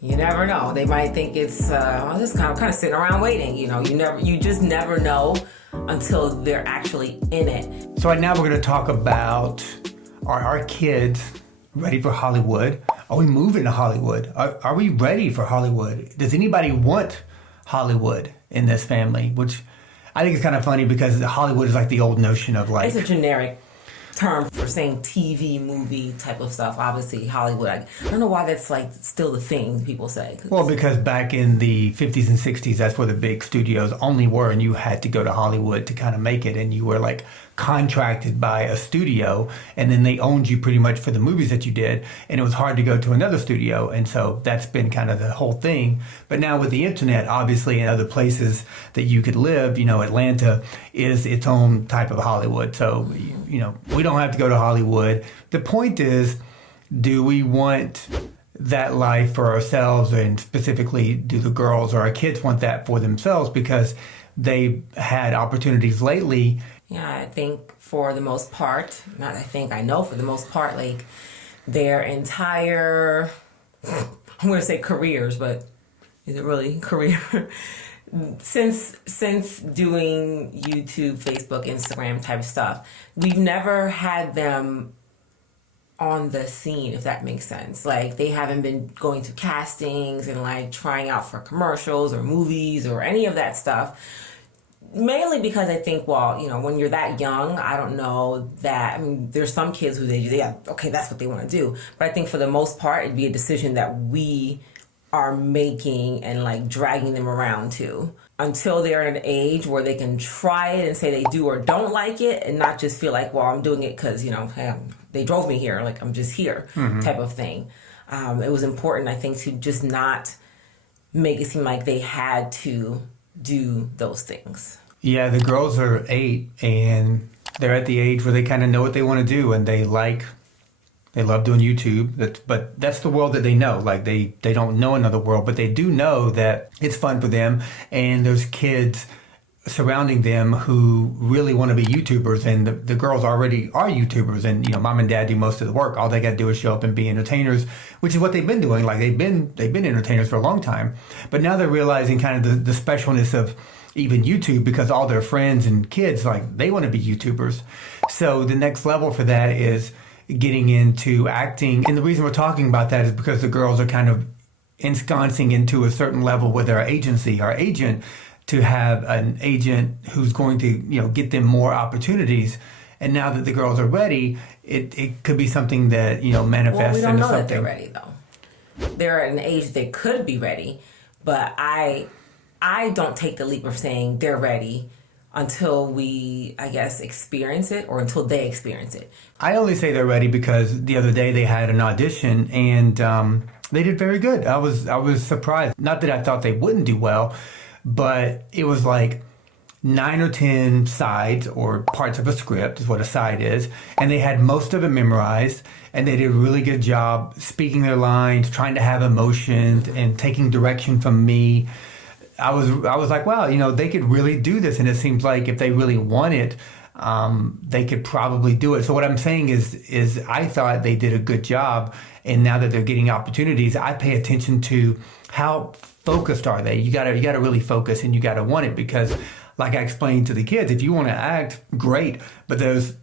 You never know. They might think it's just kind of sitting around waiting. You just never know until they're actually in it. So right now we're going to talk about, are our kids ready for Hollywood? Are we moving to Hollywood? Are we ready for Hollywood? Does anybody want Hollywood in this family? Which I think is kind of funny because Hollywood is like the old notion of like... It's a generic term for saying TV, movie type of stuff. Obviously, Hollywood. I don't know why that's like still the thing people say. Well, because back in the 50s and 60s, that's where the big studios only were, and you had to go to Hollywood to kind of make it, and you were like contracted by a studio, and then they owned you pretty much for the movies that you did, and it was hard to go to another studio, and so that's been kind of the whole thing. But now with the internet, obviously, in other places that you could live, Atlanta is its own type of Hollywood, so we don't have to go to Hollywood. The point is, do we want that life for ourselves, and specifically, do the girls or our kids want that for themselves because they had opportunities lately? Yeah, I think for the most part, I know for the most part, like their entire, I'm going to say careers, but is it really career? Since doing YouTube, Facebook, Instagram type stuff, we've never had them on the scene, if that makes sense. Like they haven't been going to castings and like trying out for commercials or movies or any of that stuff. Mainly because I think, when you're that young, I don't know that, there's some kids who that's what they want to do. But I think for the most part, it'd be a decision that we are making and like dragging them around to until they're at an age where they can try it and say they do or don't like it and not just feel like, I'm doing it because, hey, they drove me here, like I'm just here type of thing. It was important, I think, to just not make it seem like they had to do those things. Yeah, the girls are 8 and they're at the age where they kind of know what they want to do, and they love doing YouTube. But that's the world that they know. Like they don't know another world, but they do know that it's fun for them, and there's kids surrounding them who really want to be YouTubers, and the girls already are YouTubers, and mom and dad do most of the work. All they got to do is show up and be entertainers, which is what they've been doing. Like they've been entertainers for a long time, but now they're realizing kind of the specialness of even YouTube, because all their friends and kids, like, they want to be YouTubers. So the next level for that is getting into acting, and the reason we're talking about that is because the girls are kind of ensconcing into a certain level with our agency, our agent, to have an agent who's going to, get them more opportunities. And now that the girls are ready, it could be something that, manifests into something. We don't know that they're ready, though. They're at an age they could be ready, but I don't take the leap of saying they're ready until we, I guess, experience it, or until they experience it. I only say they're ready because the other day they had an audition, and they did very good. I was surprised. Not that I thought they wouldn't do well, but it was like 9 or 10 sides or parts of a script is what a side is. And they had most of it memorized, and they did a really good job speaking their lines, trying to have emotion and taking direction from me. I was like, wow, they could really do this. And it seems like if they really want it, they could probably do it. So what I'm saying is I thought they did a good job. And now that they're getting opportunities, I pay attention to how focused are they. You gotta really focus, and you gotta want it, because like I explained to the kids, if you want to act, great, but there's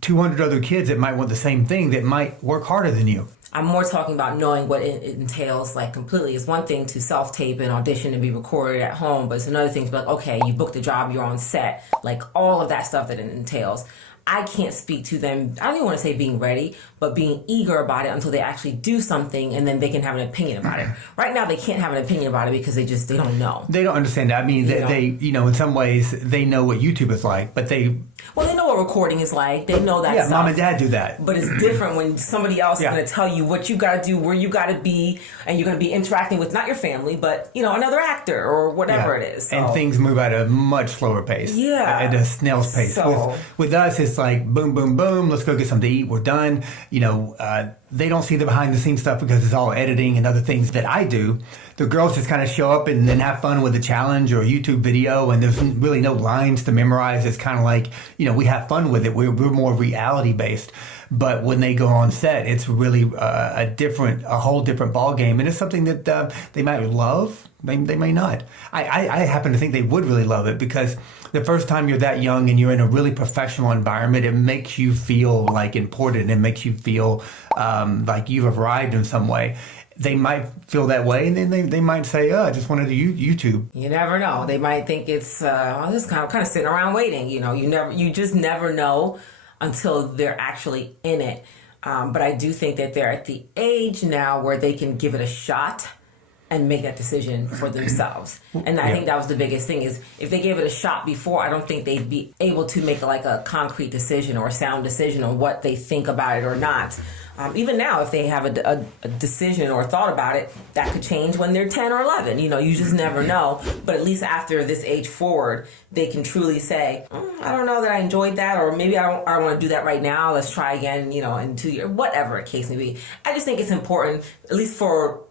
200 other kids that might want the same thing that might work harder than you. I'm more talking about knowing what it entails, like, completely. It's one thing to self-tape and audition and be recorded at home, but it's another thing to be like, okay, you booked a job, you're on set, like all of that stuff that it entails. I can't speak to them, I don't even want to say being ready, but being eager about it until they actually do something, and then they can have an opinion about it. Right now, they can't have an opinion about it because they don't know. They don't understand that. I mean, they in some ways, they know what YouTube is like, but they know what recording is like. They know that stuff. Mom and dad do that. But it's different when somebody else is going to tell you what you got to do, where you got to be, and you're going to be interacting with not your family, but, another actor or whatever it is. So. And things move at a much slower pace. Yeah. At a snail's pace. So. With us, it's like boom, boom, boom, let's go get something to eat, we're done. They don't see the behind the scenes stuff because it's all editing and other things that I do. The girls just kind of show up and then have fun with a challenge or a YouTube video, and there's really no lines to memorize. It's kind of like, we have fun with it. We're more reality based. but when they go on set, it's really a whole different ball game, and it's something that they might love. They may not. I happen to think they would really love it, because the first time you're that young and you're in a really professional environment, it makes you feel like important. It makes you feel like you've arrived in some way. They might feel that way, and then they might say, "Oh, I just wanted to YouTube." You never know. They might think it's this kind of sitting around waiting. You just never know until they're actually in it. But I do think that they're at the age now where they can give it a shot and make that decision for themselves. And I think that was the biggest thing, is if they gave it a shot before, I don't think they'd be able to make a concrete decision or a sound decision on what they think about it or not. Even now, if they have a decision or thought about it, that could change when they're 10 or 11. You just never know. But at least after this age forward, they can truly say, I don't know that I enjoyed that, or maybe I don't want to do that right now. Let's try again, in 2 years, whatever the case may be. I just think it's important, at least for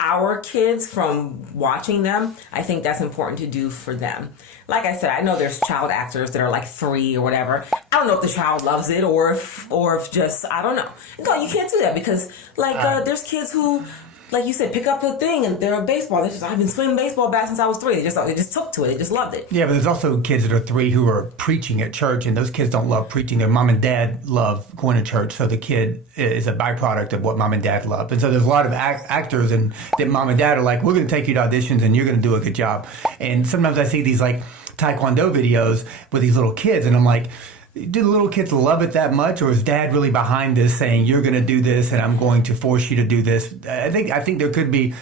our kids, from watching them. I think that's important to do for them. Like I said, I know there's child actors that are 3 or whatever. I don't know if the child loves it or if just, I don't know. No, you can't do that, because there's kids who, like you said, pick up the thing and they're a baseball. I've been swinging baseball bat since I was 3. They just took to it. They just loved it. Yeah, but there's also kids that are 3 who are preaching at church, and those kids don't love preaching. Their mom and dad love going to church, so the kid is a byproduct of what mom and dad love. And so there's a lot of actors and that mom and dad are like, we're going to take you to auditions and you're going to do a good job. And sometimes I see these Taekwondo videos with these little kids, and I'm like, do the little kids love it that much, or is dad really behind this, saying you're going to do this and I'm going to force you to do this? I think there could be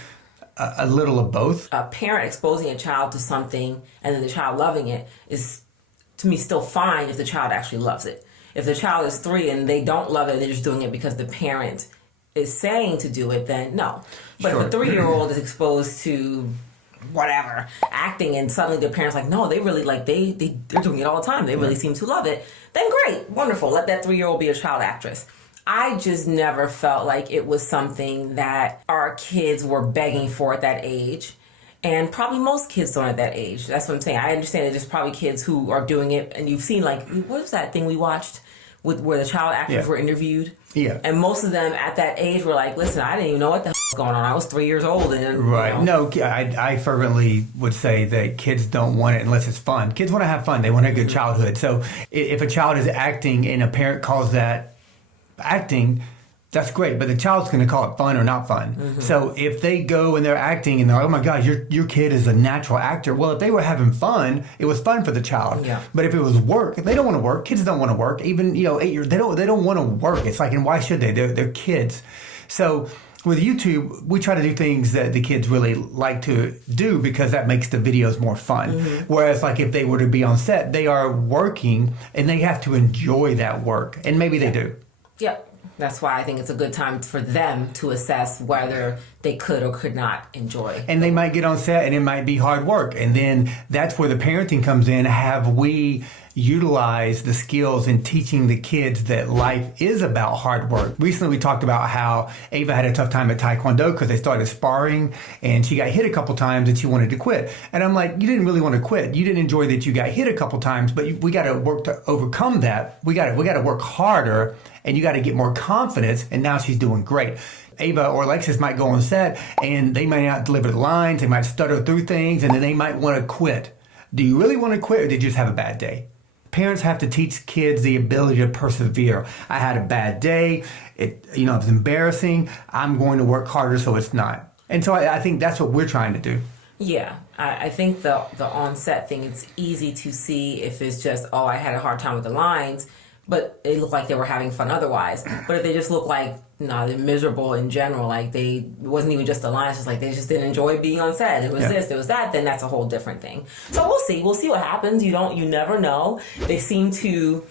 a little of both. A parent exposing a child to something and then the child loving it is, to me, still fine if the child actually loves it. If the child is 3 and they don't love it, they're just doing it because the parent is saying to do it, then no. But Sure. if a 3-year-old is exposed to whatever, acting, and suddenly their parents no, they really they're doing it all the time, they really seem to love it, then great, wonderful, let that 3-year-old be a child actress. I just never felt like it was something that our kids were begging for at that age, and probably most kids don't at that age. That's what I'm saying. I understand that there's probably kids who are doing it, and you've seen what was that thing we watched where the child actors were interviewed? Yeah. And most of them at that age were like, listen, I didn't even know what the was going on. I was 3 years old. And Right. No, I fervently would say that kids don't want it unless it's fun. Kids want to have fun. They want a good childhood. So if a child is acting and a parent calls that acting, that's great, but the child's going to call it fun or not fun. So if they go and they're acting and they're like, oh my God, your kid is a natural actor. Well, if they were having fun, it was fun for the child. Yeah. But if it was work, they don't want to work. Kids don't want to work. Even 8 years, they don't want to work. It's and why should they? They're kids. So with YouTube, we try to do things that the kids really like to do, because that makes the videos more fun. Whereas if they were to be on set, they are working and they have to enjoy that work. And maybe they do. Yep. That's why I think it's a good time for them to assess whether they could or could not enjoy. And they might get on set and it might be hard work. And then that's where the parenting comes in. Have we utilized the skills in teaching the kids that life is about hard work? Recently we talked about how Ava had a tough time at Taekwondo because they started sparring and she got hit a couple times and she wanted to quit. And I'm like, you didn't really want to quit. You didn't enjoy that you got hit a couple times, but we got to work to overcome that. We got to work harder, and you got to get more confidence. And now she's doing great. Ava or Alexis might go on set and they might not deliver the lines. They might stutter through things, and then they might want to quit. Do you really want to quit, or did you just have a bad day? Parents have to teach kids the ability to persevere. I had a bad day. It was embarrassing. I'm going to work harder so it's not. And so I think that's what we're trying to do. Yeah, I think the on-set thing, it's easy to see if it's just, I had a hard time with the lines, but they look like they were having fun otherwise. But if they just look like, they're miserable in general, it wasn't even just the lines, it's they just didn't enjoy being on set. It was this, it was that, then that's a whole different thing. So we'll see. We'll see what happens. You never know. They seem to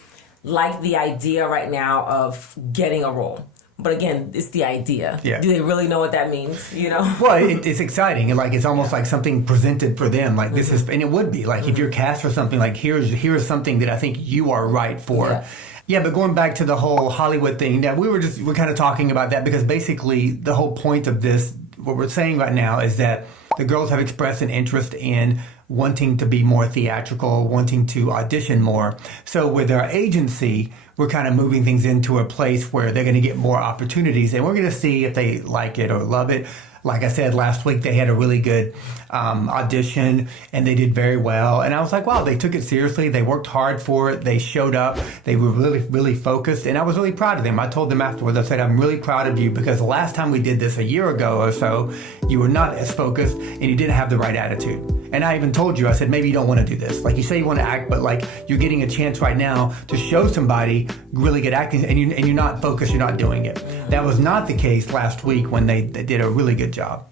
like the idea right now of getting a role. But again, it's the idea. Yeah. Do they really know what that means? Well, it's exciting. It's almost like something presented for them. This is, and it would be if you're cast for something, here's something that I think you are right for. Yeah. Yeah, but going back to the whole Hollywood thing, now we're kind of talking about that because basically the whole point of this, what we're saying right now, is that the girls have expressed an interest in wanting to be more theatrical, wanting to audition more. So with our agency, we're kind of moving things into a place where they're going to get more opportunities, and we're going to see if they like it or love it. Like I said, last week they had a really good audition and they did very well. And I was like, wow, they took it seriously. They worked hard for it. They showed up. They were really, really focused. And I was really proud of them. I told them afterwards, I said, I'm really proud of you because the last time we did this a year ago or so, you were not as focused and you didn't have the right attitude. And I even told you, I said, maybe you don't want to do this. Like you say you want to act, but like you're getting a chance right now to show somebody really good acting and you're not focused, you're not doing it. That was not the case last week when they did a really good job.